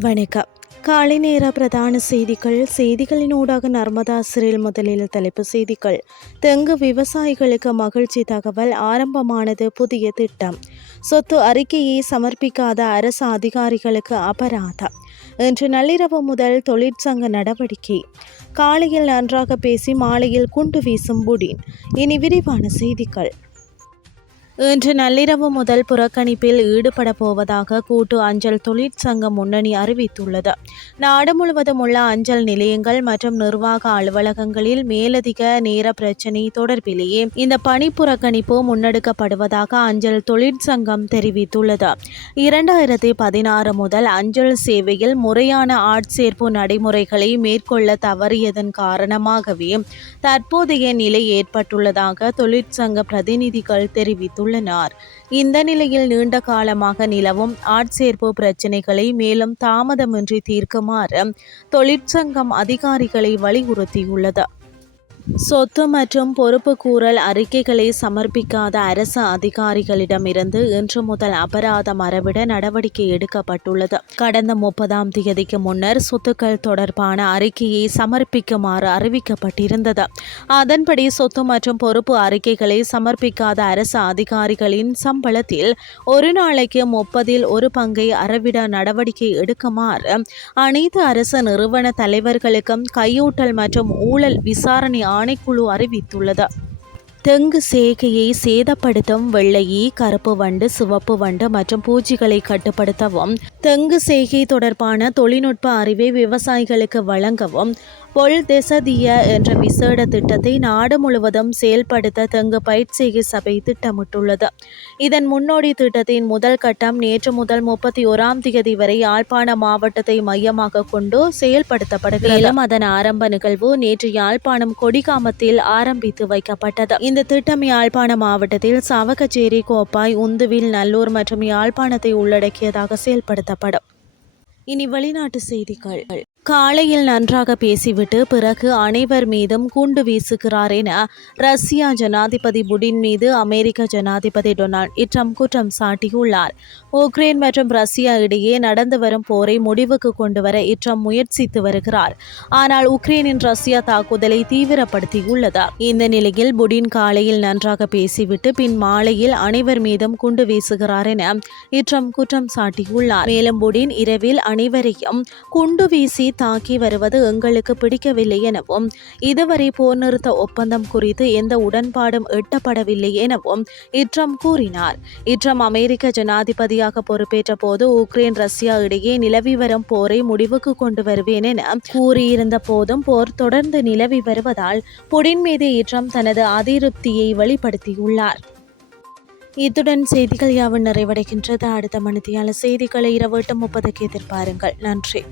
வணக்கம். காலை நேர பிரதான செய்திகள். செய்திகளினூடாக நர்மதா சிறில் முதலில் தலைப்பு செய்திகள். தெங்கு விவசாயிகளுக்கு மகிழ்ச்சி தகவல் ஆரம்பமானது புதிய திட்டம். சொத்து அறிக்கையை சமர்ப்பிக்காத அரசு அதிகாரிகளுக்கு அபராதம். இன்று நள்ளிரவு முதல் தொழிற்சங்க நடவடிக்கை. காலையில் நன்றாக பேசி மாலையில் குண்டு வீசும் புடின். இனி விரிவான செய்திகள். இன்று நள்ளிரவு முதல் புறக்கணிப்பில் ஈடுபட போவதாக கூட்டு அஞ்சல் தொழிற்சங்க முன்னணி அறிவித்துள்ளது. நாடு முழுவதும் உள்ள அஞ்சல் நிலையங்கள் மற்றும் நிர்வாக அலுவலகங்களில் மேலதிக நேர பிரச்சினை தொடர்பிலேயே இந்த பணி புறக்கணிப்பு முன்னெடுக்கப்படுவதாக அஞ்சல் தொழிற்சங்கம் தெரிவித்துள்ளது. இரண்டாயிரத்தி பதினாறு முதல் அஞ்சல் சேவையில் முறையான ஆட்சேர்ப்பு நடைமுறைகளை மேற்கொள்ள தவறியதன் காரணமாகவே தற்போதைய நிலை ஏற்பட்டுள்ளதாக தொழிற்சங்க பிரதிநிதிகள் தெரிவித்துள்ளனர். உள்ளனர். இந்த நிலையில் நீண்ட காலமாக நிலவும் ஆட்சேர்ப்பு பிரச்சினைகளை மேலும் தாமதமின்றி தீர்க்குமாறு தொழிற்சங்கம் அதிகாரிகளை வலியுறுத்தியுள்ளது. சொத்து மற்றும் பொறுப்புக்கூறல் அறிக்கைகளை சமர்ப்பிக்காத அரசு அதிகாரிகளிடமிருந்து இன்று முதல் அபராதம் அறவிட நடவடிக்கை எடுக்கப்பட்டுள்ளது. கடந்த முப்பதாம் தேதிக்கு முன்னர் சொத்துக்கள் தொடர்பான அறிக்கையை சமர்ப்பிக்குமாறு அறிவிக்கப்பட்டிருந்தது. அதன்படி சொத்து மற்றும் பொறுப்பு அறிக்கைகளை சமர்ப்பிக்காத அரசு அதிகாரிகளின் சம்பளத்தில் ஒரு நாளைக்கு முப்பதில் ஒரு பங்கை அறவிட நடவடிக்கை எடுக்குமாறு அனைத்து அரசு நிறுவன தலைவர்களுக்கும் கையூட்டல் மற்றும் ஊழல் விசாரணை ஆணைக்குழு அறிவித்துள்ளது. தெங்கு சேகையை சேதப்படுத்தும் வெள்ளையி கருப்பு வண்டு சிவப்பு வண்டு மற்றும் பூச்சிகளை கட்டுப்படுத்தவும் தெங்கு சேகை தொடர்பான தொழில்நுட்ப அறிவை விவசாயிகளுக்கு வழங்கவும் பொல் தெசதிய என்ற விசேட திட்டத்தை நாடு முழுவதும் செயல்படுத்த தெங்கு பயிற்சிகை சபை திட்டமிட்டுள்ளது. இதன் முன்னோடி திட்டத்தின் முதல் கட்டம் நேற்று முதல் முப்பத்தி ஓராம் தேதி வரை யாழ்ப்பாண மாவட்டத்தை மையமாக கொண்டு செயல்படுத்தப்படுகிறது. மேலும் அதன் ஆரம்ப நிகழ்வு நேற்று யாழ்ப்பாணம் கொடிகாமத்தில் ஆரம்பித்து வைக்கப்பட்டது. இந்த திட்டம் யாழ்ப்பாண மாவட்டத்தில் சாவகச்சேரி கோப்பாய் உந்துவில் நல்லூர் மற்றும் யாழ்ப்பாணத்தை உள்ளடக்கியதாக செயல்படுத்தப்படும். இனி வெளிநாட்டு செய்திகள். காலையில் நன்றாக பேசிவிட்டு பிறகு அனைவர் மீதும் குண்டு வீசுகிறார் என ரஷ்யா ஜனாதிபதி புடின் மீது அமெரிக்க ஜனாதிபதி டொனால்ட் ட்ரம்ப் குற்றம் சாட்டியுள்ளார். உக்ரைன் மற்றும் ரஷ்யா இடையே நடந்து வரும் போரை முடிவுக்கு கொண்டு வர இட்ரம் முயற்சித்து வருகிறார். ஆனால் உக்ரைனின் ரஷ்யா தாக்குதலை தீவிரப்படுத்தியுள்ளது. இந்த நிலையில் புடின் காலையில் நன்றாக பேசிவிட்டு பின் மாலையில் அனைவர் மீதும் குண்டு வீசுகிறார் என இட்ரம் குற்றம் சாட்டியுள்ளார். மேலும் புடின் இரவில் அனைவரையும் குண்டு வீசி தாக்கி வருவது எங்களுக்கு பிடிக்கவில்லை எனவும் இதுவரை போர் நிறுத்த ஒப்பந்தம் குறித்து எந்த உடன்பாடும் எட்டப்படவில்லை எனவும் இட்ரம் கூறினார். இட்ரம் அமெரிக்க ஜனாதிபதியாக பொறுப்பேற்ற போது உக்ரைன் ரஷ்யா இடையே நிலவி வரும் போரை முடிவுக்கு கொண்டு வருவேன் என கூறியிருந்த போதும் போர் தொடர்ந்து நிலவி வருவதால் புடின் மீது இட்ரம் தனது அதிருப்தியை வெளிப்படுத்தியுள்ளார். இத்துடன் செய்திகள் யாவும் நிறைவடைகின்றது. அடுத்த மணித்தியால செய்திகளை இரவு எட்டு முப்பதுக்கு எதிர்பாருங்கள். நன்றி.